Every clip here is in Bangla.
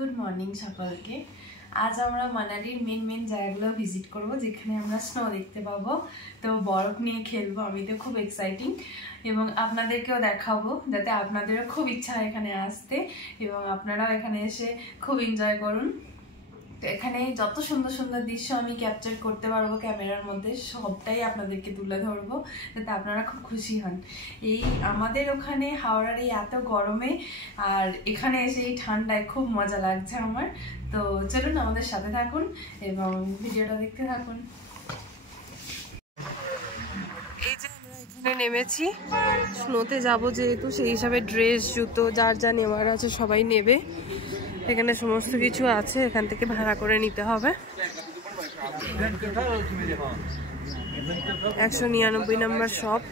गुड मर्निंग सकलके आज আমরা মানালির মেন জায়গাগুলো ভিজিট করব যেখানে আমরা স্নো দেখতে পাবো তো বরফ নিয়ে খেলবো আমি তো খুব এক্সাইটিং এবং আপনাদেরকেও দেখাবো যাতে আপনাদেরও খুব ইচ্ছা হয় এখানে আসতে এবং আপনারাও এখানে এসে খুব এনজয় করুন তো এখানে যত সুন্দর সুন্দর দৃশ্য আমি ক্যাপচার করতে পারবো ক্যামেরার মধ্যে সবটাই আপনাদেরকে তুলে ধরবো যাতে আপনারা খুব খুশি হন এই আমাদের ওখানে হাওড়ার এই এত গরমে আর এখানে এসে এই ঠান্ডায় খুব মজা লাগছে আমার তো চলুন আমাদের সাথে থাকুন এবং ভিডিওটা দেখতে থাকুন এই যে আমরা এখানে নেমেছি স্নোতে যাব যেহেতু সেই হিসাবে ড্রেস জুতো যার যা নেওয়ার আছে সবাই নেবে এখানে সমস্ত কিছু আছে এখান থেকে ভাড়া করে নিতে হবে 199 নম্বর শপ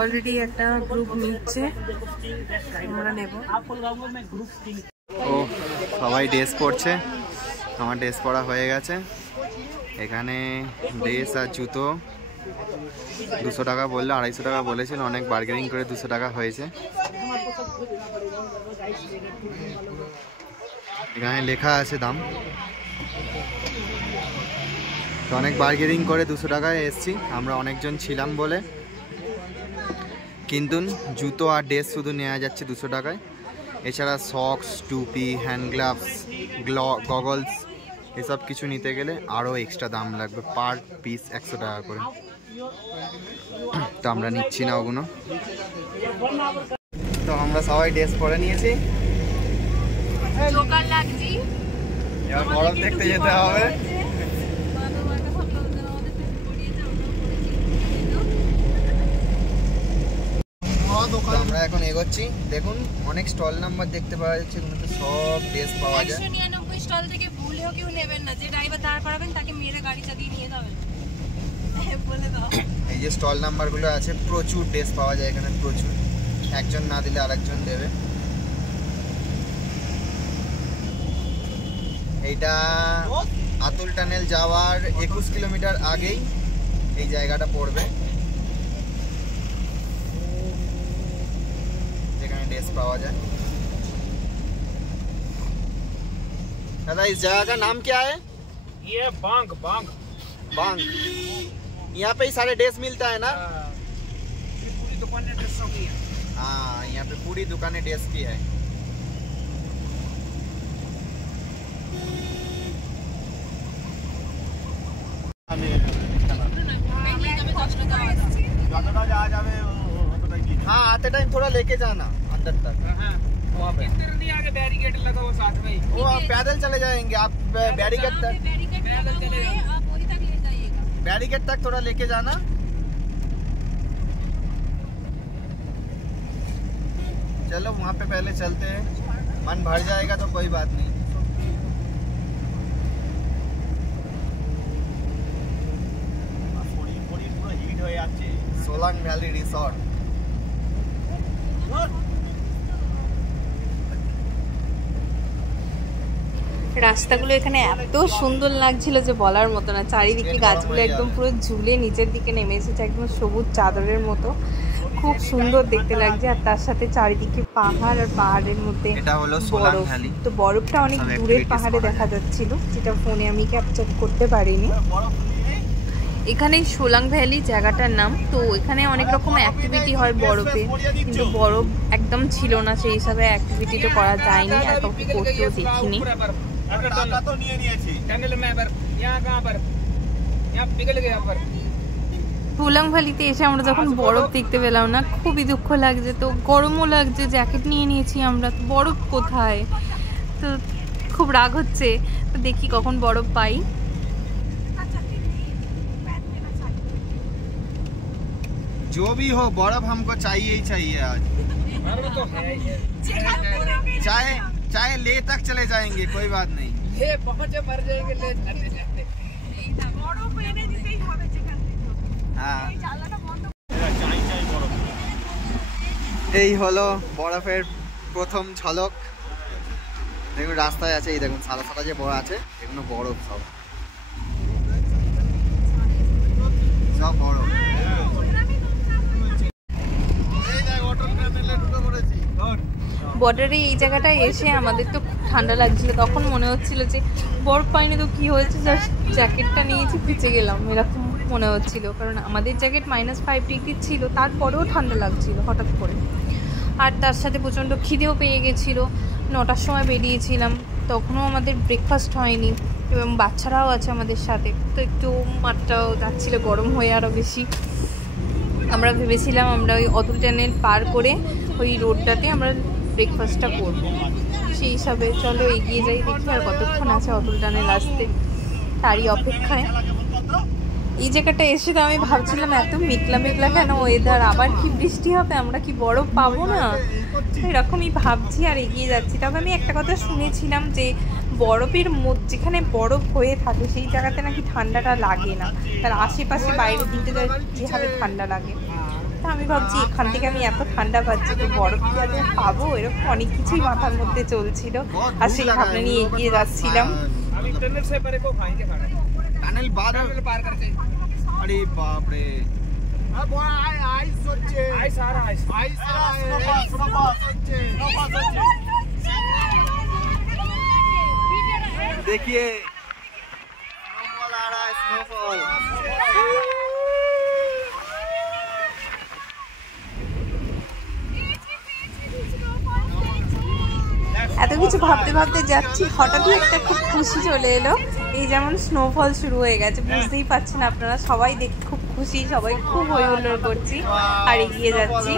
অলরেডি একটা গ্রুপ নিচ্ছে আমরা নেব ও সবাই ড্রেস পরছে আমার ড্রেস পরা হয়ে গেছে এখানে ড্রেস আর জুতো 200 টাকা বললো 250 টাকা বলেছিল অনেক বার্গেনিং করে 200 টাকা হয়েছে এখানে লেখা আছে দাম তো অনেক বার্গেনিং করে 200 টাকায় এসেছি আমরা অনেকজন ছিলাম বলে কিন্তু জুতো আর ড্রেস শুধু নেওয়া যাচ্ছে 200 টাকায় এছাড়া সক্স টুপি হ্যান্ড গ্লাভস গগলস এসব কিছু নিতে গেলে আরও এক্সট্রা দাম লাগবে পার পিস 100 টাকা করে তো আমরা নিচ্ছি না ওগুলো তো আমরা সবাই ড্রেস পরে নিয়েছি এবার বরফ দেখতে যেতে হবে আমরা এখন এগোচ্ছি দেখুন অনেক স্টল নাম্বার দেখতে পাওয়া যাচ্ছে এগুলোতে সব ড্রেস পাওয়া যায় 199 স্টল থেকে ভুলেও কেউ নেবেন না যে ড্রাইভার দাঁড় করাবেন তাকে মেরে গাড়ি চালিয়ে নিয়ে যাবেন বলে দাও এই যে স্টল নাম্বারগুলো আছে প্রচুর ড্রেস পাওয়া যায় এখানে প্রচুর একজন না দিলে আরেকজন দেবে এইটা আতুল টানেল যাওয়ার 21 কিলোমিটার আগেই এই জায়গাটা পড়বে যেখানে ড্রেস পাওয়া যায় दादा इस जगह का नाम क्या है ये बांग यहाँ पे ही सारे ड्रेस मिलता है ना पूरी दुकानें ड्रेसों की है हाँ यहाँ पे पूरी दुकानें ड्रेस की है हाँ आते टाइम थोड़ा लेके जाना अंदर तक इधर नहीं आगे बैरिकेड लगा हुआ साथ में वो आप पैदल चले जाएंगे आप बैरिकेड तक पैदल चले आप वही तक ले जाइएगा बैरिकेड तक थोड़ा लेके जाना चलो वहाँ पे पहले चलते हैं मन भर जाएगा तो कोई बात नहीं सोलांग वैली रिसोर्ट রাস্তাগুলো এখানে এত সুন্দর লাগছিল যে বলার মতো না চারিদিকে গাছগুলো একদম পুরো ঝুলে নিচের দিকে নেমে এসেছে একদম সবুজ চাদরের মতো খুব সুন্দর দেখতে লাগছে আর তার সাথে চারিদিকে পাহাড় আর পাহাড়ের মধ্যে এটা হলো সোলাং ভ্যালি তো বরফটা অনেক দূরের পাহাড়ে দেখা যাচ্ছিল যেটা ফোনে আমি ক্যাপচার করতে পারিনি এখানে সোলাং ভ্যালি জায়গাটার নাম তো এখানে অনেক রকম অ্যাক্টিভিটি হয় বরফে কিন্তু বরফ একদম ছিল না সেই হিসাবে অ্যাক্টিভিটিটা করা যায়নি আর কাউকে করতেও দেখিনি সোলাং ভ্যালিতে এসে আমরা যখন বরফ দেখতে পেলাম না খুবই দুঃখ লাগছে তো গরমও লাগছে জ্যাকেট নিয়ে নিয়েছি আমরা বরফ কোথায় তো খুব রাগ হচ্ছে তো দেখি কখন বরফ পাই जो भी हो बर्फ हमको चाहिए ही चाहिए आज तो है चाहे चाहे ले तक चले जाएंगे कोई बात नहीं ये बहुत मर जाएंगे ले जाते এই হলো বরফের প্রথম ঝলক দেখুন রাস্তায় আছে এই দেখুন সাদা সাদা যে বড় আছে এগুলো বরফ সব বরফ বর্ডারে এই জায়গাটায় এসে আমাদের তো খুব ঠান্ডা লাগছিল, তখন মনে হচ্ছিল যে বরফ পাইনি তো কী হয়েছে, জাস্ট জ্যাকেটটা নিয়েছি ভিজে গেলাম এরকম মনে হচ্ছিল, কারণ আমাদের জ্যাকেট -5 ডিগ্রি ছিল, তারপরেও ঠান্ডা লাগছিল হঠাৎ করে। আর তার সাথে প্রচণ্ড খিদেও পেয়ে গেছিলো। 9টার সময় বেরিয়েছিলাম, তখনও আমাদের ব্রেকফাস্ট হয়নি এবং বাচ্চারাও আছে আমাদের সাথে, তো একটু মাঠটাও যাচ্ছিলো গরম হয়ে আরও বেশি। আমরা ভেবেছিলাম আমরা ওই অতুল টানেল পার করে ওই রোডটাতে আমরা ব্রেকফাস্টটা করব, সেই হিসাবে চলো এগিয়ে যাই, দেখি আর কতক্ষণ আছে অতুল টানেল আসতে, তারই অপেক্ষায়। এই জায়গাটা এসে তো আমি ভাবছিলাম এত মেঘলা মেঘলা কেন ওয়েদার, আবার কি বৃষ্টি হবে, আমরা কি বরফ পাবো না, এরকমই ভাবছি আর এগিয়ে যাচ্ছি। তবে আমি একটা কথা শুনেছিলাম যে বরফের যেখানে বরফ হয়ে থাকে সেই জায়গাতে নাকি ঠান্ডাটা লাগে না, তার আশেপাশে বাইরের দিকে যেভাবে ঠান্ডা লাগে। তা আমি ভাবছি এখান থেকে আমি এত ঠান্ডা পাচ্ছি তো বরফ কি আগে পাবো, এরকম অনেক কিছুই মাথার মধ্যে চলছিল আর সেই ভাবনা নিয়ে এগিয়ে যাচ্ছিলাম। টানেল পার করতে আরে বাপ রে, अब आइस হচ্ছে आइस आ रहा है आइस आ रहा है स्नोफॉल হচ্ছে देखिए स्नोफॉल आ रहा है स्नोफॉल। এত কিছু ভাবতে ভাবতে যাচ্ছি, হঠাৎই একটা খুব খুশি চলে এলো, এই যেমন স্নোফল শুরু হয়ে গেছে, বুঝতেই পারছেন আপনারা, সবাই দেখে খুব খুশি, সবাই খুব হই হুল্লোড় করছি আর এগিয়ে যাচ্ছি।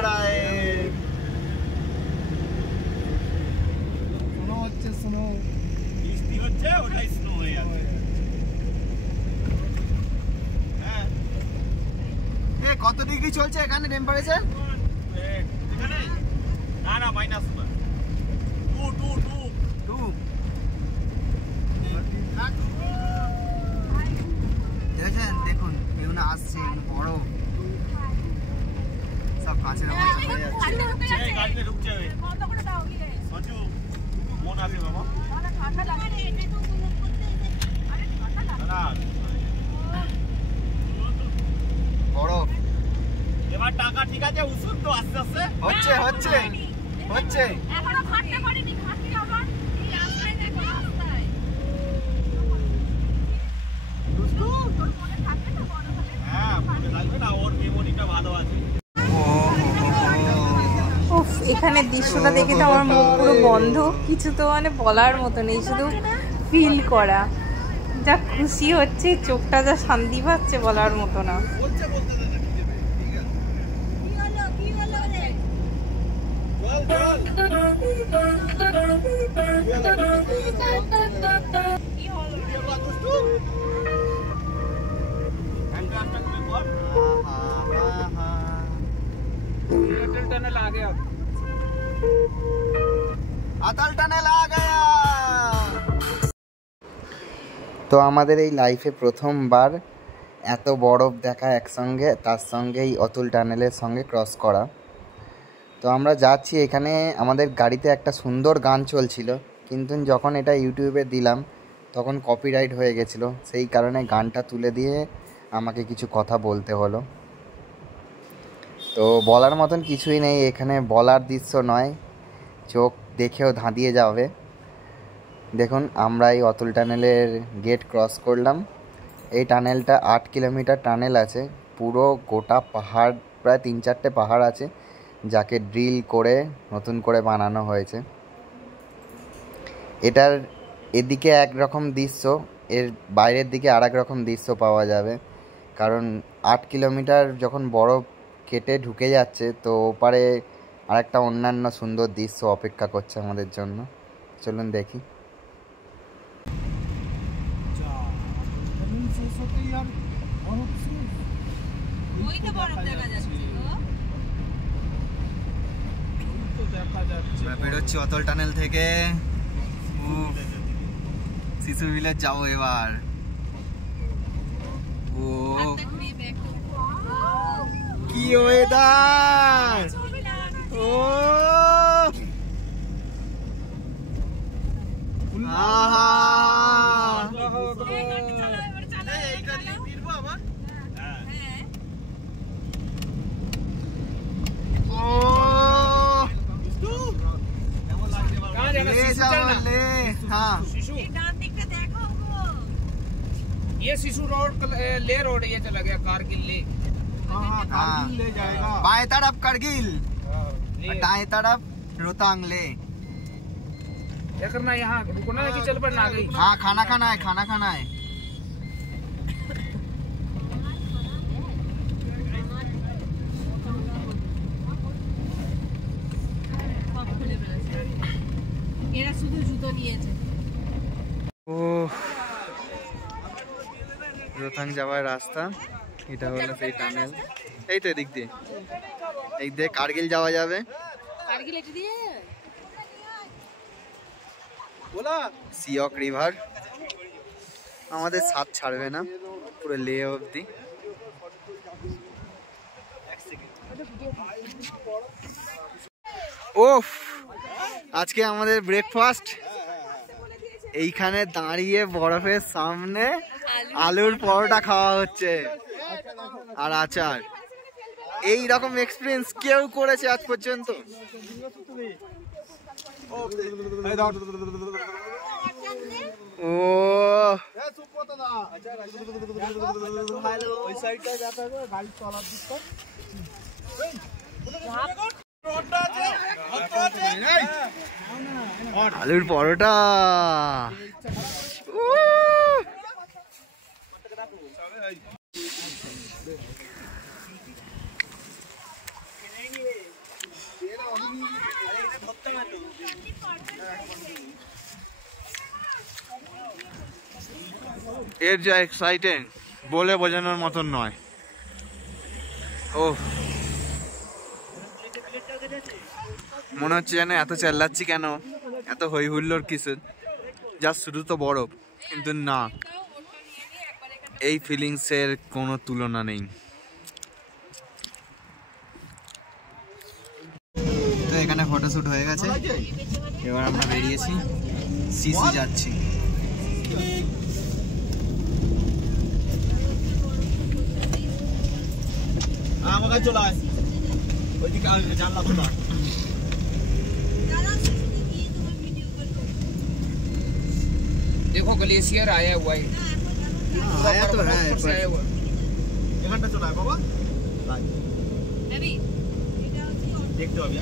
কত ডিগ্রি চলছে এখানে টেম্পারেচার? না না মাইনাস 2 দেখেন, দেখুন এগুলো আসছে বড় সব কাঁচের আওয়াজ চলে যাচ্ছে। গাড়িতে রুক যাবে, বন্ধ করে দাও গিয়ে সঞ্জু, মন আছে বাবা, ঠান্ডা লাগে, এটা তো উপভোগ করতে, আরে ঠান্ডা লাগে বরফ। এবার টাকা ঠিক আছে, উসুন তো আস্তে আস্তে হচ্ছে হচ্ছে হচ্ছে, এখনো খাটতে পারিনি, খাটতে আবার এই রাস্তায় দেখো, রাস্তায় দুষ্টু তোর মনে থাকবে না বড় হলে? হ্যাঁ মনে থাকবে না, ওর মেমোরিটা ভালো আছে। উফ, এখানে দৃশ্যটা দেখে তো আমার মুখ পুরো বন্ধ, কিছু তো মানে বলার মতো নেই, শুধু ফিল করা, যা খুশি হচ্ছে, চোখটা যা শান্তি পাচ্ছে বলার মতো না। তো আমাদের এই লাইফে প্রথমবার এত বরফ দেখা একসঙ্গে, তার সঙ্গে এই অতুল টানেলের সঙ্গে ক্রস করা। তো আমরা যাচ্ছি, এখানে আমাদের গাড়িতে একটা সুন্দর গান চলছিল, কিন্তু যখন এটা ইউটিউবে দিলাম তখন কপিরাইট হয়ে গেছিলো, সেই কারণে গানটা তুলে দিয়ে আমাকে কিছু কথা বলতে হলো। তো বলার মতন কিছুই নেই এখানে, বলার দৃশ্য নয়, চোখ দেখেও ধাঁধিয়ে যাবে। দেখুন আমরা এই অতুল টানেলের গেট ক্রস করলাম। এই টানেলটা 8 কিলোমিটার টানেল আছে, পুরো গোটা পাহাড়, প্রায় 3-4টে পাহাড় আছে যাকে ড্রিল করে নতুন করে বানানো হয়েছে। এটার এদিকে একরকম দৃশ্য, এর বাইরের দিকে আর এক রকম দৃশ্য পাওয়া যাবে, কারণ 8 কিলোমিটার যখন বরফ কেটে ঢুকে যাচ্ছে, তো ওপারে আরেকটা অন্যান্য সুন্দর দৃশ্য অপেক্ষা করছে আমাদের জন্য। চলুন দেখি। বেরোচ্ছি অতুল টানেল থেকে, শিশু ভিলেজ যাবো এবার। ও কি ওয়েদার, ও আহা, ये शिशु रोड ले रोड ये चला गया कारगिल ले। कारगिल ले जाएगा। बाएं तरफ कारगिल, दाएं तरफ रोहतांग ले। क्या करना है यहाँ, रुकना है कि चल पड़ना आ गई? हाँ खाना खाना है, खाना खाना है। এরা শুধু জুতো নিয়েছে। ও রোহতাং যাওয়ার রাস্তা, এটা হলো সেই টানেল। এই তো এদিক দিয়ে কার্গিল যাওয়া যাবে। কার্গিল এটা দিয়ে সিয়ক রিভার আমাদের সাথ ছাড়বে না পুরো লে অবধি। ওফ আজকে আমাদের ব্রেকফাস্ট এইখানে দাঁড়িয়ে বরফের সামনে আলুর পরোটা খাওয়া হচ্ছে আর আচার। এই রকম এক্সপিরিয়েন্স কেউ করেছে আজ পর্যন্ত? ও আলুর পরোটা এর যা এক্সাইটিং বলে বোঝানোর মতন নয়। ও মনে হচ্ছে যেন এত চেল্লাচ্ছি কেন, এত হই হুল্লোড় কিছু, যা শুধু তো বরফ, কিন্তু না, এই ফিলিংসের কোনো তুলনা নেই। তো এখানে ফটোশুট হয়ে গেছে, এবার আমরা বেরিয়েছি, সিসি যাচ্ছি। আমাকে চলে আয়, ওইদিকে জানলা খোলা। देखो ग्लेशियर आया हुआ है, आया तो है एखानটা চলে আয় বাবা, দেখতে হবে।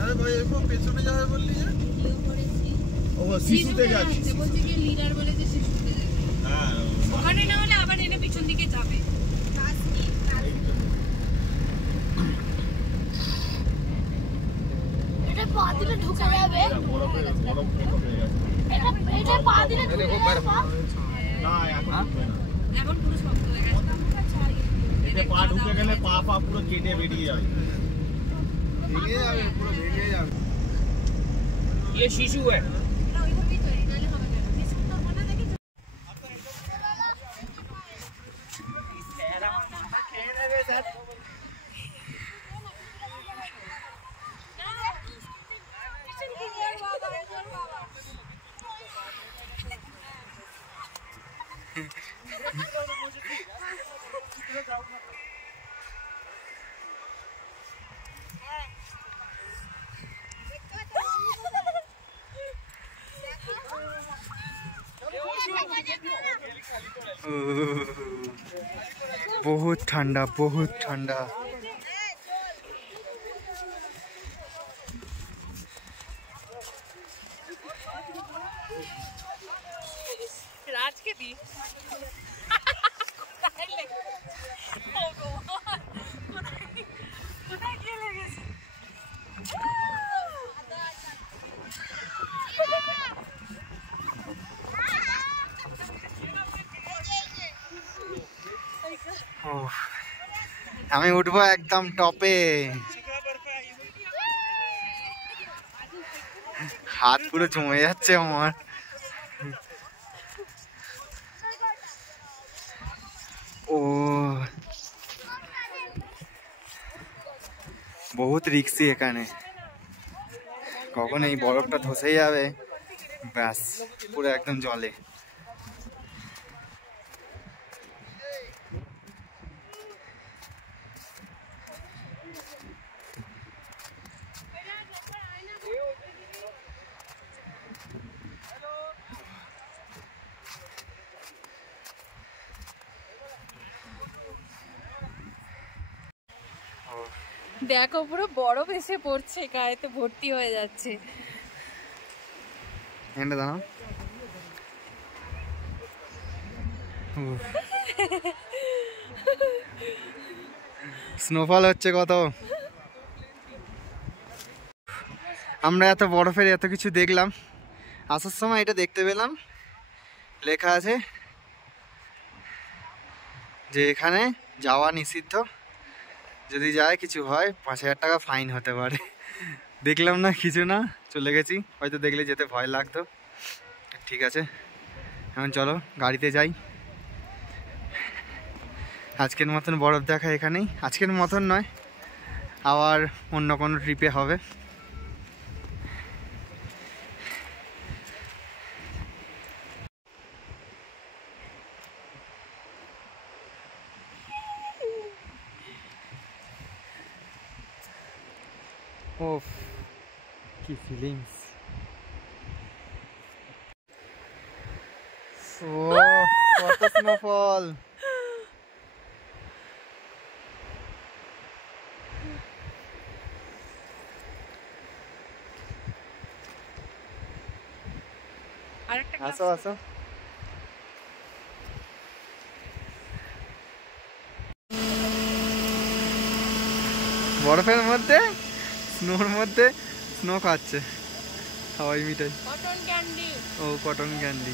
আরে ভাই একটু পেছনে যাবে বললি যে? ও শিশুতে যাচ্ছে, বলছে কি লিডার বলে যে শিশুতে যাবে। হ্যাঁ ওখানে না হলে আবার এনে পিছন দিকে যাবে। এটা পা দিলে ঢুকে যাবে, এটা পা দিলে ঢুকে যাবে। না এখন পুরো শক্ত হয়ে গেছে, এতে পা ঢুকে গেলে পা পুরো কেটে বেরিয়ে যাবে, ভেঙে যাবে, পুরো ভেঙে যাবে। ये शिशु है। बहुत ठंडा, बहुत ठंडा। রাজ কে দি কোথায় গিয়ে লেগেছে? আমি উঠবো একদম টপে, হাত পুরো জমে যাচ্ছে আমার। ও বহুত রিক্সি এখানে, কখন এই বরফটা ধসে যাবে, ব্যাস পুরো একদম জলে। দেখো পুরো বরফ এসে পড়ছে, গায়েতে ভর্তি হয়ে যাচ্ছে। এন্ডে দাও। স্নোফল হচ্ছে কত। আমরা এত বরফের এত কিছু দেখলাম, আসার সময় এটা দেখতে পেলাম লেখা আছে যে এখানে যাওয়া নিষিদ্ধ, যদি যায় কিছু হয় 5,000 টাকা ফাইন হতে পারে। দেখলাম না, কিছু না, চলে গেছি। হয়তো দেখলে যেতে ভয় লাগতো। ঠিক আছে, এখন চলো গাড়িতে যাই। আজকের মতন বরফ দেখা এখানেই, আজকের মতন নয়, আবার অন্য কোনো ট্রিপে হবে। ওফ, কি ফিলিংস! ও কত স্নোফল! আসো আসো। বরফের মধ্যে, স্নোর মধ্যে স্নো খাচ্ছে সবাই মিঠাই। Cotton candy. ও কটন ক্যান্ডি।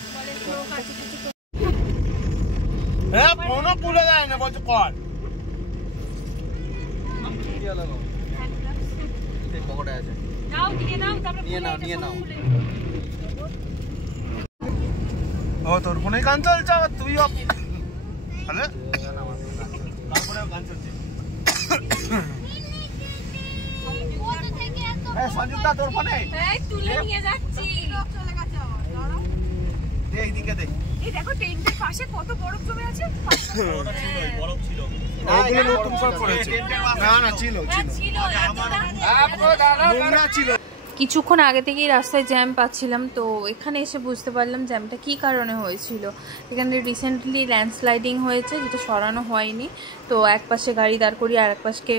হ্যাঁ, ফোনও তুলে দেয় না, বলছে কর। পকেটে আছে, দাও দিয়ে দাও, তারপরে নিয়ে নাও নিয়ে নাও। ও তোর ফোনে গান চলছে, আবার তুইও হ্যালো, তারপরে গান চলছে। এই সঞ্জুদা তোর ফোনে, এই তুলে নিয়ে যাচ্ছি। দে এইদিকে দে। এই দেখো টেন্টের পাশে কত বরফ জমে আছে। বরফ ছিল, ওগুলো নতুন করে করেছে। না না ছিল ছিল, নোংরা ছিল। কিছুক্ষণ আগে থেকেই রাস্তায় জ্যাম পাচ্ছিলাম, তো এখানে এসে বুঝতে পারলাম জ্যামটা কী কারণে হয়েছিল। এখানে রিসেন্টলি ল্যান্ডস্লাইডিং হয়েছে, যেটা সরানো হয়নি, তো এক পাশে গাড়ি দাঁড় করিয়ে আর এক পাশকে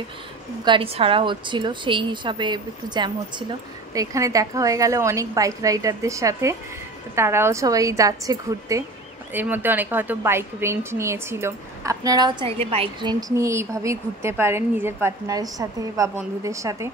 গাড়ি ছাড়া হচ্ছিল, সেই হিসাবে একটু জ্যাম হচ্ছিল। তো এখানে দেখা হয়ে গেল অনেক বাইক রাইডারদের সাথে, তো তারাও সবাই যাচ্ছে ঘুরতে। এর মধ্যে অনেকে হয়তো বাইক রেন্ট নিয়েছিল। আপনারাও চাইলে বাইক রেন্ট নিয়ে এইভাবেই ঘুরতে পারেন নিজের পার্টনারের সাথে বা বন্ধুদের সাথে।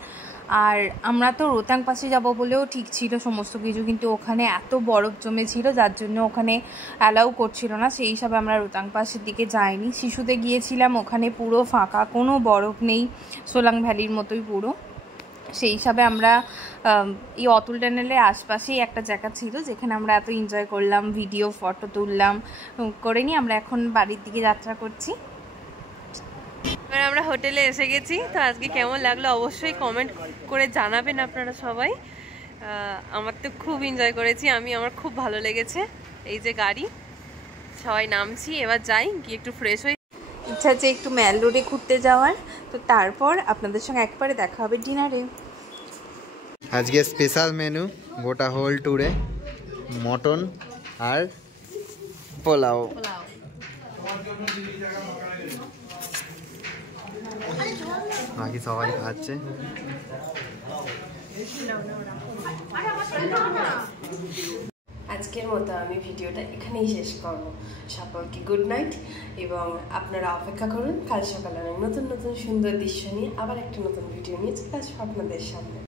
আর আমরা তো রোহতাং পাসে যাব বলেও ঠিক ছিল সমস্ত কিছু, কিন্তু ওখানে এত বরফ জমেছিল যার জন্য ওখানে অ্যালাউ করছিল না, সেই হিসাবে আমরা রোহতাং পাসের দিকে যাইনি। শিশুতে গিয়েছিলাম, ওখানে পুরো ফাঁকা, কোনো বরফ নেই, সোলাং ভ্যালির মতোই পুরো। সেই হিসাবে আমরা এই অতুল টানেলের আশপাশেই একটা জায়গা ছিল যেখানে আমরা এত এনজয় করলাম, ভিডিও ফটো তুললাম, করে নিয়ে আমরা এখন বাড়ির দিকে যাত্রা করছি। এবার আমরা হোটেলে এসে গেছি। তো আজকে কেমন লাগলো অবশ্যই কমেন্ট করে জানাবেন আপনারা সবাই। আমার তো খুব এনজয় করেছি আমি, আমার খুব ভালো লেগেছে। এই যে গাড়ি, সবাই নামছি, এবার যাই, গিয়ে একটু ফ্রেশ হই। ইচ্ছা আছে একটু ম্যাল রোডে ঘুরতে যাওয়ার, তো তারপর আপনাদের সঙ্গে একবারে দেখা হবে ডিনারে। আজকে স্পেশাল মেনু গোটা হোল ট্যুরে মটন আর পোলাও। বাকি সবাই খাচ্ছে। আজকের মতো আমি ভিডিওটা এখানেই শেষ করব। সকলকে গুড নাইট, এবং আপনারা অপেক্ষা করুন, কাল সকালে আমি নতুন নতুন সুন্দর দৃশ্য নিয়ে আবার একটা নতুন ভিডিও নিয়ে চলে আসবো আপনাদের সামনে।